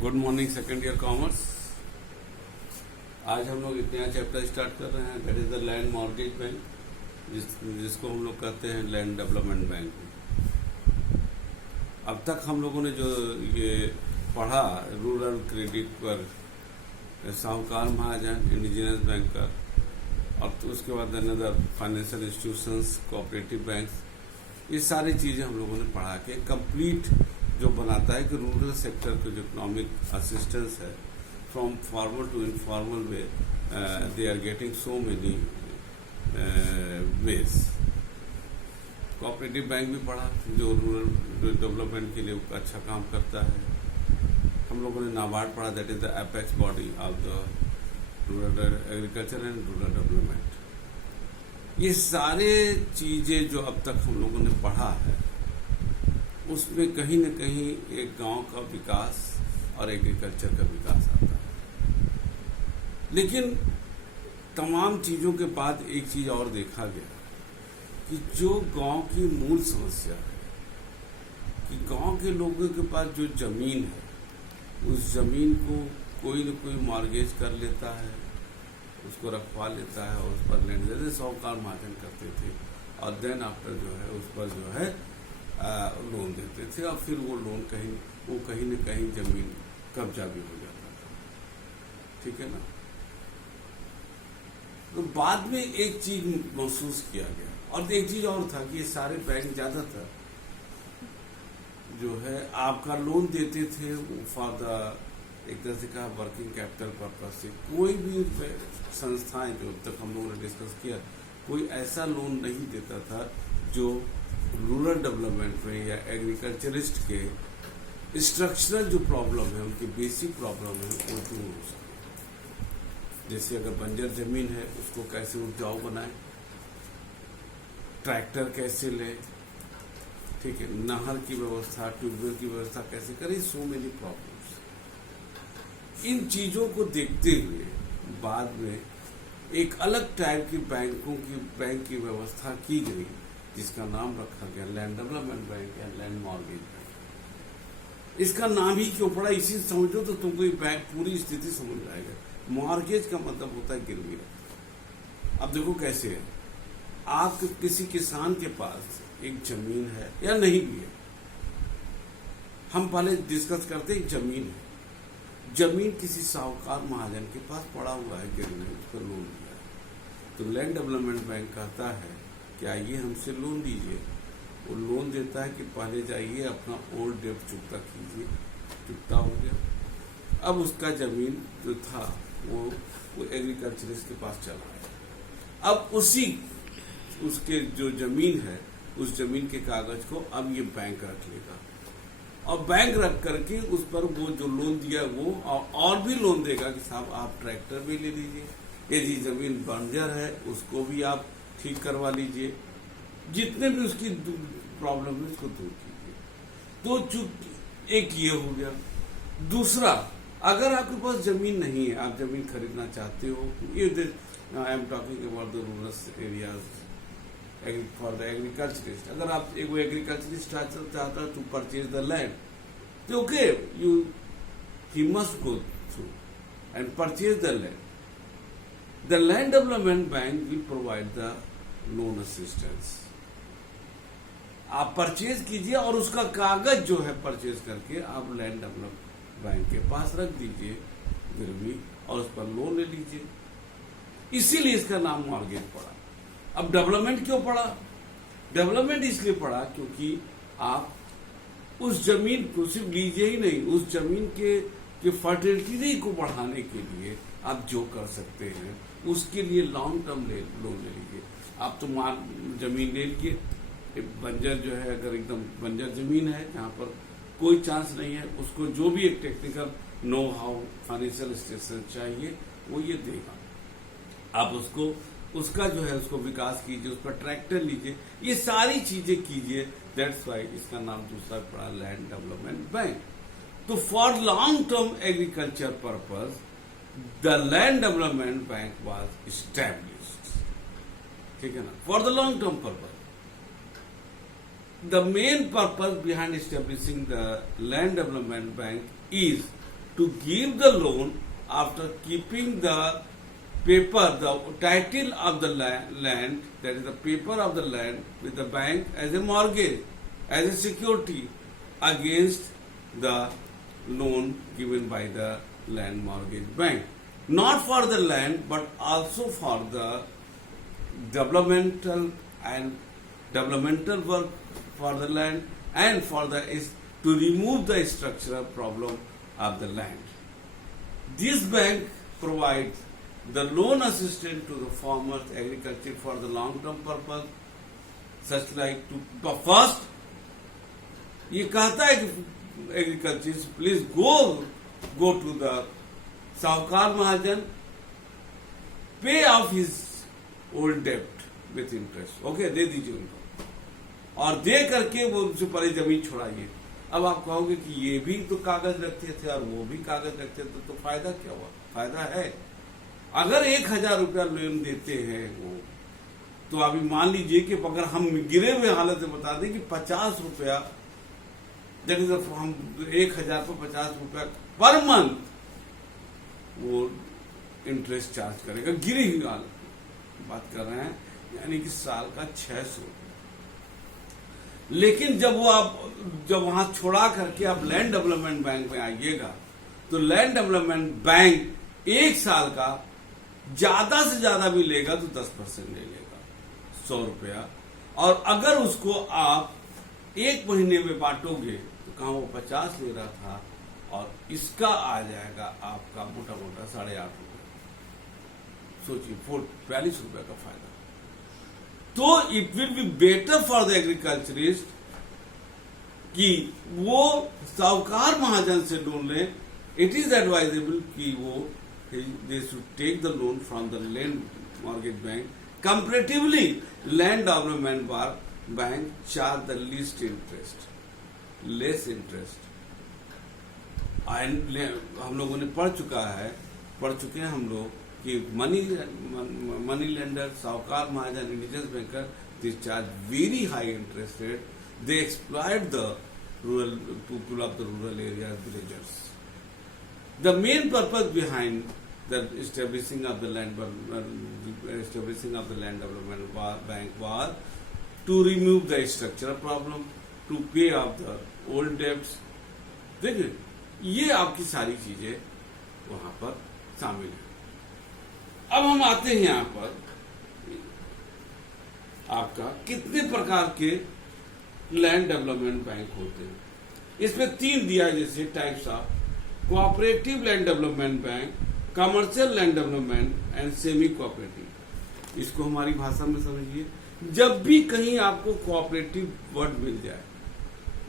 Good morning second year commerce. आज हम लोग एक नया चैप्टर स्टार्ट कर रहे हैं, that is the land mortgage bank, जिसको हम लोग कहते हैं लैंड डेवलपमेंट बैंक। अब तक हम लोगों ने जो ये पढ़ा रूरल क्रेडिट पर, साहूकार महाजन, इंडिजिनस बैंकर, और तो उसके बाद another financial institutions, cooperative banks, ये सारी चीज़ें हम लोगों ने पढ़ा के कंप्लीट जो बनाता है कि रूरल सेक्टर को जो इकोनॉमिक असिस्टेंस है from formal to informal way, they are getting so many ways. Cooperative bank भी पढ़ा जो रूरल डेवलपमेंट के लिए अच्छा काम करता है। हम लोगों ने नाबार्ड पढ़ा, that is the apex body of the rural agriculture and rural development. ये सारे चीज़ें जो अब तक हम लोगों ने पढ़ा है उसमें कहीं न कहीं एक गांव का विकास और एग्रीकल्चर का विकास आता है। लेकिन तमाम चीज़ों के बाद एक चीज़ और देखा गया कि जो गांव की मूल समस्या है कि गांव के लोगों के पास जो ज़मीन है उस ज़मीन को कोई न कोई मॉर्गेज कर लेता है, उसको रखवा लेता है और उस पर लैंड जैसे साहूकार महाजन करते थे, और देन आफ्टर जो है उस पर जो है लोन देते थे, और फिर वो लोन कहीं न कहीं जमीन कब्जा भी हो जाता था। ठीक है ना। तो बाद में एक चीज महसूस किया गया, और एक चीज और था कि ये सारे बैंक ज्यादातर जो है आपका लोन देते थे फॉर द, एक तरह से कहा, वर्किंग कैपिटल पर्पज से। कोई भी संस्थाएं जो अब तक हम लोगों ने डिस्कस किया, कोई ऐसा लोन नहीं देता था जो रूरल डेवलपमेंट में या एग्रीकल्चरिस्ट के स्ट्रक्चरल जो प्रॉब्लम है, उनकी बेसिक प्रॉब्लम है, वो दूर हो सके। जैसे अगर बंजर जमीन है उसको कैसे उपजाऊ बनाए, ट्रैक्टर कैसे ले, ठीक है, नहर की व्यवस्था, ट्यूबवेल की व्यवस्था कैसे करें, सो मेनी प्रॉब्लम्स। इन चीजों को देखते हुए बाद में एक अलग टाइप की बैंक की व्यवस्था की गई, जिसका नाम रखा गया लैंड डेवलपमेंट बैंक या लैंड मॉर्गेज बैंक। इसका नाम ही क्यों पड़ा, इसी से समझो तो तुमको बैंक पूरी स्थिति समझ जाएगा। मॉर्गेज का मतलब होता है गिरवी रखना। अब देखो कैसे है, आप किसी किसान के पास एक जमीन है या नहीं भी है, हम पहले डिस्कस करते हैं, जमीन है, जमीन किसी साहूकार महाजन के पास पड़ा हुआ है गिरवी, उस पर लोन दिया है, तो लैंड डेवलपमेंट बैंक कहता है कि आइए हमसे लोन दीजिए। वो लोन देता है कि पहले जाइए अपना ओल्ड डेट चुकता कीजिए, चुकता हो गया। अब उसका जमीन जो था वो एग्रीकल्चरिस्ट के पास चला गया। अब उसके जो जमीन है, उस जमीन के कागज को अब ये बैंक रख लेगा, और बैंक रख करके उस पर वो जो लोन दिया वो और भी लोन देगा कि साहब आप ट्रैक्टर भी ले लीजिए, यदि जमीन बंजर है उसको भी आप ठीक करवा लीजिए, जितने भी उसकी प्रॉब्लम है उसको दूर कीजिए। तो एक ये हो गया। दूसरा, अगर आपके पास जमीन नहीं है, आप जमीन खरीदना चाहते हो, ये I am talking about the rural areas for the agriculturist. अगर आप एक एग्रीकल्चरिस्ट चाहता टू परचेज द लैंड, तो okay, he must go through and purchase the land. The Land Development Bank will provide the loan assistance. आप purchase कीजिए और उसका कागज जो है परचेज करके आप लैंड डेवलपमेंट बैंक के पास रख दीजिए गिरवी, और उस पर लोन ले लीजिए। इसीलिए इसका नाम मॉर्गेज पड़ा। अब डेवलपमेंट क्यों पड़ा? डेवलपमेंट इसलिए पड़ा क्योंकि आप उस जमीन को सिर्फ लीजिए ही नहीं, उस जमीन के फर्टिलिटी को बढ़ाने के लिए आप जो कर सकते हैं उसके लिए लॉन्ग टर्म लोन ले लीजिए। आप तो जमीन ले लीजिए, बंजर जो है, अगर एकदम बंजर जमीन है जहाँ पर कोई चांस नहीं है, उसको जो भी एक technical know how financial institution चाहिए वो ये देगा। आप उसका जो है उसको विकास कीजिए, उस पर ट्रैक्टर लीजिए, ये सारी चीजें कीजिए। दैट्स वाई इसका नाम दूसरा पड़ा लैंड डेवलपमेंट बैंक। तो for long term agriculture purpose the land development bank was established, ठीक है ना, for the long term purpose। The main purpose behind establishing the land development bank is to give the loan after keeping the paper, the title of the land, that is the paper of the land with the bank as a mortgage, as a security against the loan given by the land mortgage bank. Not for the land, but also for the developmental work for the land and for to remove the structural problem of the land. This bank provides the loan assistance to the farmers agriculture for the long-term purpose, such like to first, ये कहता है कि agriculture please go to the साहूकार महाजन, pay off his old डेप्ट with interest, okay दे दीजिए उनको, और दे करके वो उनसे परे जमीन छुड़ाइए। अब आप कहोगे कि ये भी तो कागज रखते थे और वो भी कागज रखते थे, तो फायदा क्या हुआ? फायदा है। अगर 1000 रुपया लोन देते हैं वो, तो अभी मान लीजिए कि अगर हम गिरे हुए हालत में बता दें कि 50 रुपया, जैसे हम 1000 पर 50 रुपया पर मंथ वो इंटरेस्ट चार्ज करेगा, गिरी हुई हालत बात कर रहे हैं, यानी कि साल का 600। लेकिन जब वहां छोड़ा करके आप लैंड डेवलपमेंट बैंक में आइएगा, तो लैंड डेवलपमेंट बैंक 1 साल का ज्यादा से ज्यादा भी लेगा तो 10% ले लेगा, 100 रुपया। और अगर उसको आप 1 महीने में बांटोगे तो कहां वो 50 ले रहा था, और इसका आ जाएगा आपका मोटा मोटा 8.5 रुपये। सोचिए 42 रुपये का फायदा। तो it will be better for the agriculturist कि वो साहूकार महाजन से लोन ले। इट इज एडवाइजेबल कि वो they should take the loan from the land mortgage bank. Comparatively, land development bank charge the least interest, less interest. हम लोगों ने पढ़ चुके हैं हम लोग कि मनी लेंडर, साहूकार महाजन, indigenous banker, they charge very high interest rate. They exploit the rural people of the rural areas, villagers. The main purpose behind the establishing of the land development bank was to remove the structural problem, to pay off the old debts. देखिए, ये आपकी सारी चीजें वहां पर शामिल है। अब हम आते हैं यहां पर आपका कितने प्रकार के लैंड डेवलपमेंट बैंक होते हैं। इसमें 3 दिया है, जैसे types of cooperative land development bank, commercial land development and semi cooperative. इसको हमारी भाषा में समझिए। जब भी कहीं आपको कोऑपरेटिव वर्ड मिल जाए,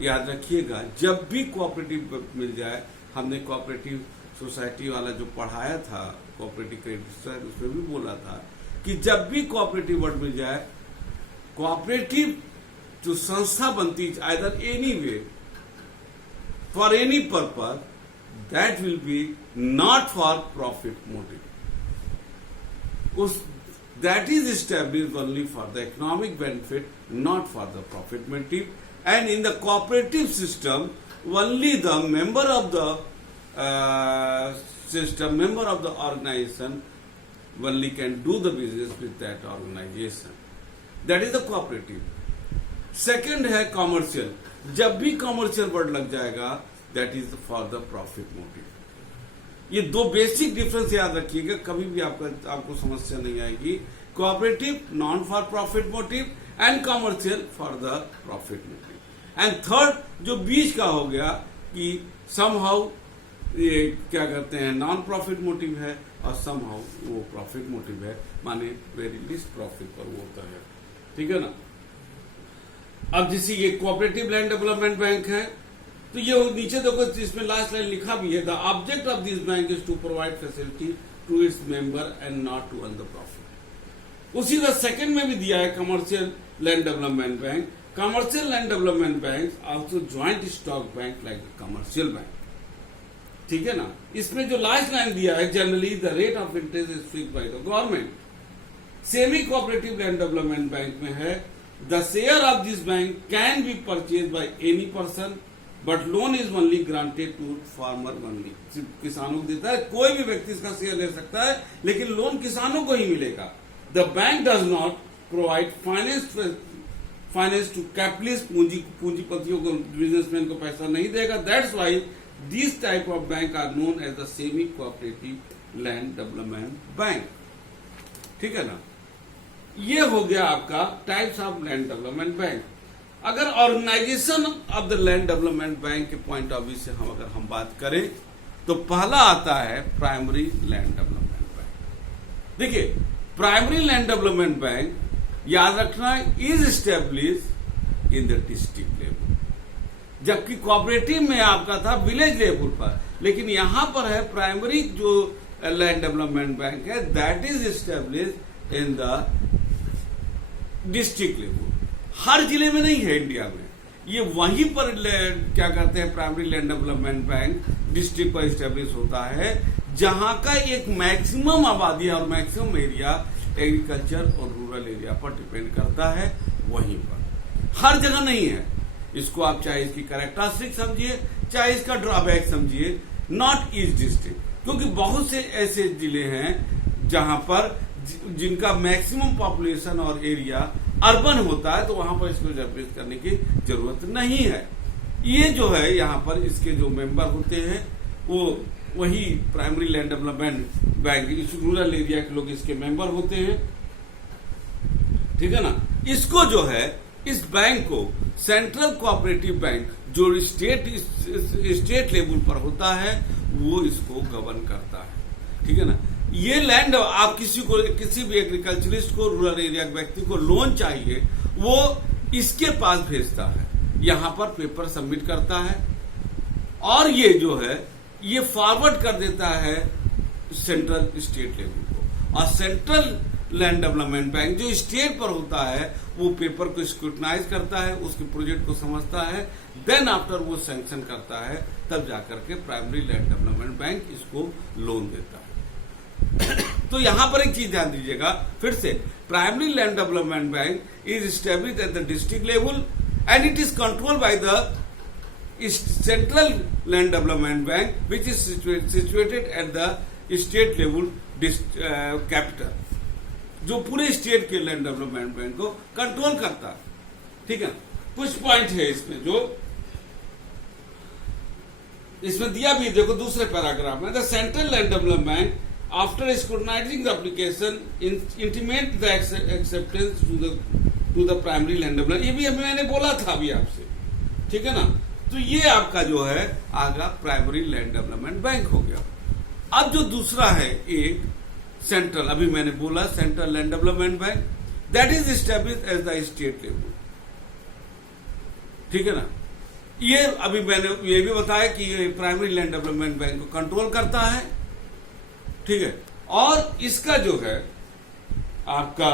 याद रखिएगा, जब भी कोऑपरेटिव मिल जाए, हमने कोऑपरेटिव सोसाइटी वाला जो पढ़ाया था, कोऑपरेटिव क्रेडिट सोसाइटी, उसमें भी बोला था कि जब भी कोऑपरेटिव वर्ड मिल जाए, कोऑपरेटिव जो संस्था बनती है, either any way for any purpose, that will be not for profit motive. That is established only for the economic benefit, not for the profit motive. And in the cooperative system, only the member of the system, member of the organization, only can do the business with that organization. That is the cooperative. Second है commercial. जब भी commercial word लग जाएगा, that is for the profit motive. ये 2 basic difference याद रखिएगा, कभी भी आपको समस्या नहीं आएगी। Cooperative non for profit motive and commercial for the profit motive. And third जो बीच का हो गया कि समहाउ ये क्या करते हैं, नॉन प्रॉफिट मोटिव है और समहाउ वो प्रॉफिट मोटिव है, माने वेरी लिस्ट प्रॉफिट पर वो होता है। ठीक है ना। अब जैसे ये कोऑपरेटिव लैंड डेवलपमेंट बैंक है, तो ये नीचे देखो, इसमें लास्ट लाइन लिखा भी है, the object of this bank is to provide facility to its member and not to earn the profit. उसी का सेकंड में भी दिया है commercial land development bank. Commercial land development bank also joint stock bank like commercial bank. ठीक है ना। इसमें जो लास्ट लाइन दिया है, generally the rate of interest is fixed by the government. Semi cooperative land development bank में है, the share of this bank can be purchase by any person but loan is only granted to farmer only, सिर्फ किसानों को देता है, कोई भी व्यक्ति इसका शेयर ले सकता है, लेकिन लोन किसानों को ही मिलेगा। The bank does not provide finance to capitalist, पूंजीपतियों को, बिजनेसमैन को पैसा नहीं देगा। That's why this type of bank are known as the semi cooperative land development bank. ठीक है ना, ये हो गया आपका types of land development bank. अगर organisation of the land development bank के पॉइंट ऑफ व्यू से हम बात करें तो पहला आता है प्राइमरी लैंड डेवलपमेंट बैंक। देखिए, प्राइमरी लैंड डेवलपमेंट बैंक याद रखना is establish in the district level, जबकि कोऑपरेटिव में आपका था विलेज लेवल पर, लेकिन यहां पर है प्राइमरी जो लैंड डेवलपमेंट बैंक है that is establish in the district level. हर जिले में नहीं है इंडिया में, ये वहीं पर क्या कहते हैं primary land development bank district पर स्टेब्लिश होता है, जहां का एक मैक्सिमम आबादी और मैक्सिमम एरिया एग्रीकल्चर और रूरल एरिया पर डिपेंड करता है, वहीं पर। हर जगह नहीं है। इसको आप चाहे इसकी कैरेक्टरिस्टिक समझिए, चाहे इसका ड्रॉबैक समझिए, नॉट ईस्ट डिस्ट्रिक्ट, क्योंकि बहुत से ऐसे जिले हैं जहां पर जिनका मैक्सिमम पॉपुलेशन और एरिया अर्बन होता है, तो वहां पर इसको एस्टेब्लिश करने की जरूरत नहीं है। ये जो है यहाँ पर इसके जो मेंबर होते हैं वो वही प्राइमरी लैंड डेवलपमेंट बैंक, इस रूरल एरिया के लोग इसके मेंबर होते हैं। ठीक है ना, इसको जो है इस बैंक को सेंट्रल कोऑपरेटिव बैंक जो स्टेट लेवल पर होता है वो इसको गवर्न करता है। ठीक है ना, ये लैंड आप किसी भी एग्रीकल्चरिस्ट को, रूरल एरिया के व्यक्ति को लोन चाहिए, वो इसके पास भेजता है, यहां पर पेपर सबमिट करता है और ये जो है ये फॉरवर्ड कर देता है सेंट्रल स्टेट लेवल को। और सेंट्रल लैंड डेवलपमेंट बैंक जो स्टेट पर होता है वो पेपर को स्क्रूटनाइज करता है, उसके प्रोजेक्ट को समझता है, देन आफ्टर वो सैंक्शन करता है, तब जाकर के प्राइमरी लैंड डेवलपमेंट बैंक इसको लोन देता है। तो यहां पर एक चीज ध्यान दीजिएगा फिर से, primary land development bank is established at the district level and it is controlled by the central land development bank which is situated at the state level capital, जो पूरे स्टेट के लैंड डेवलपमेंट बैंक को control करता है। ठीक है, कुछ point है इसमें जो इसमें दिया भी, देखो दूसरे पैराग्राफ में, the central land development after scrutinizing the application intimate the acceptance to the primary land development। ये भी अभी मैंने बोला था अभी आपसे, ठीक है ना। तो ये आपका जो है आगा प्राइमरी लैंड डेवलपमेंट बैंक हो गया। अब जो दूसरा है एक सेंट्रल, अभी मैंने बोला central land development bank that is established as the state level. ठीक है ना, ये अभी मैंने ये भी बताया कि ये प्राइमरी लैंड डेवलपमेंट बैंक को कंट्रोल करता है। ठीक है, और इसका जो है आपका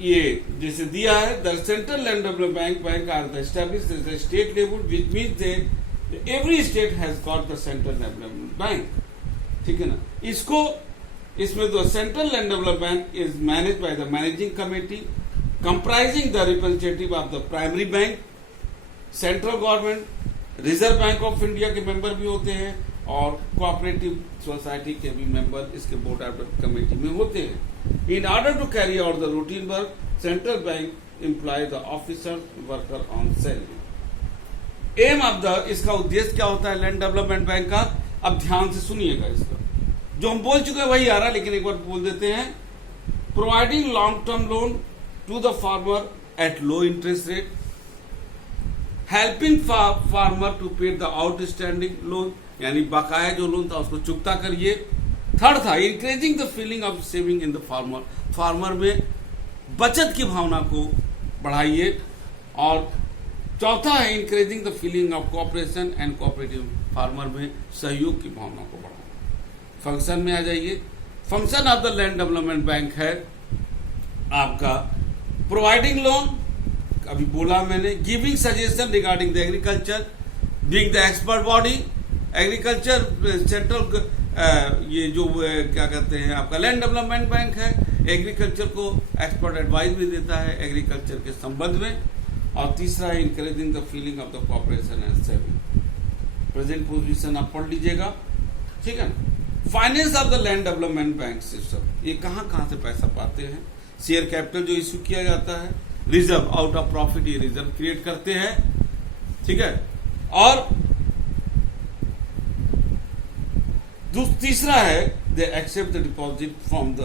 ये जैसे दिया है, the central land development bank are the established at the state level which means that every state has got the central development bank. ठीक है ना, इसको इसमें the central land development is manage by the managing committee comprising the representative of the primary bank, central government, reserve bank of India के member भी होते हैं और कोऑपरेटिव सोसाइटी के भी मेंबर इसके बोर्ड ऑफ कमेटी में होते हैं। In order to carry out the routine work central bank employ the officer worker on salary. Aim of the, इसका उद्देश्य क्या होता है लैंड डेवलपमेंट बैंक का, अब ध्यान से सुनिएगा, इसका जो हम बोल चुके हैं वही आ रहा है लेकिन एक बार बोल देते हैं। Providing long term loan to the farmer at low interest rate, helping farmer to pay the outstanding loan, यानी बकाया जो लोन था उसको चुकता करिए। थर्ड था increasing the feeling of saving in the farmer, farmer में बचत की भावना को बढ़ाइए। और चौथा है increasing the feeling of cooperation and cooperative, farmer में सहयोग की भावना को बढ़ाना। फंक्शन में आ जाइए, function of the land development bank है आपका प्रोवाइडिंग लोन, अभी बोला मैंने, giving suggestion regarding the agriculture, being the expert body, agriculture central ये जो क्या कहते हैं आपका लैंड डेवलपमेंट बैंक है, एग्रीकल्चर को एक्सपर्ट एडवाइस भी देता है एग्रीकल्चर के संबंध में। और तीसरा है encouraging the feeling of the cooperation and saving. Present position आप पढ़ लीजिएगा, ठीक है ना। Finance of the land development bank system, ये कहां से पैसा पाते हैं? शेयर कैपिटल जो इश्यू किया जाता है, रिजर्व आउट ऑफ प्रॉफिट, ये रिजर्व क्रिएट करते हैं, ठीक है। और तीसरा है they accept the deposit from the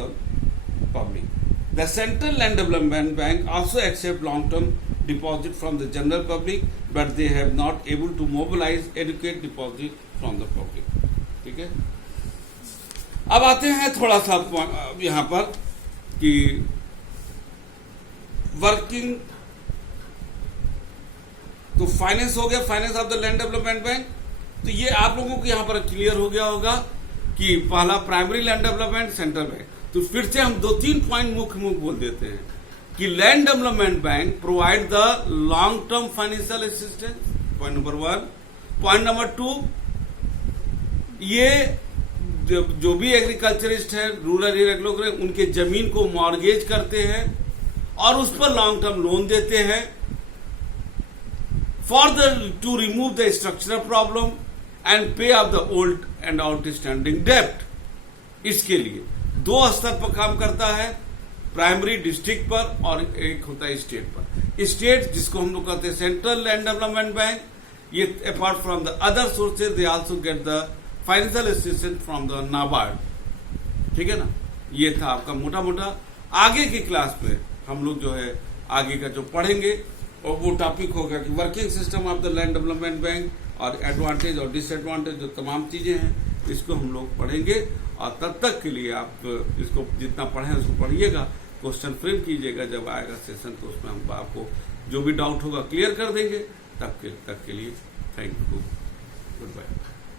public. The central land development bank also accept long term deposit from the general public, but they have not able to mobilise adequate deposit from the public, ठीक है। अब आते हैं थोड़ा सा यहां पर कि वर्किंग, तो फाइनेंस हो गया, finance of the land development bank. तो ये आप लोगों को यहां पर क्लियर हो गया होगा कि पहला primary land development, central bank. तो फिर से हम 2-3 पॉइंट मुख्य बोल देते हैं कि land development bank provide the long term financial assistance, point number 1। Point number 2, ये जो भी एग्रीकल्चरिस्ट है, रूरल एरिया के लोग, उनके जमीन को मॉर्गेज करते हैं और उस पर लॉन्ग टर्म लोन देते हैं to remove the structural problem and pay off the old and outstanding डेप्ट। इसके लिए 2 स्तर पर काम करता है, प्राइमरी डिस्ट्रिक्ट पर और एक होता है स्टेट पर। स्टेट जिसको हम लोग कहते हैं सेंट्रल लैंड डेवलपमेंट बैंक, ये apart from the other sources they also get the financial assistance from the NABARD, ठीक है ना। ये था आपका मोटा मोटा। आगे की क्लास में हम लोग जो है आगे का जो पढ़ेंगे और वो टॉपिक होगा कि working system of the land development bank और एडवांटेज और डिसएडवांटेज, जो तमाम चीजें हैं इसको हम लोग पढ़ेंगे। और तब तक के लिए आप इसको जितना पढ़ें उसको पढ़िएगा, क्वेश्चन फ्रेम कीजिएगा, जब आएगा सेशन तो उसमें हम आपको जो भी डाउट होगा क्लियर कर देंगे। तब तक के लिए थैंक यू, गुड बाय।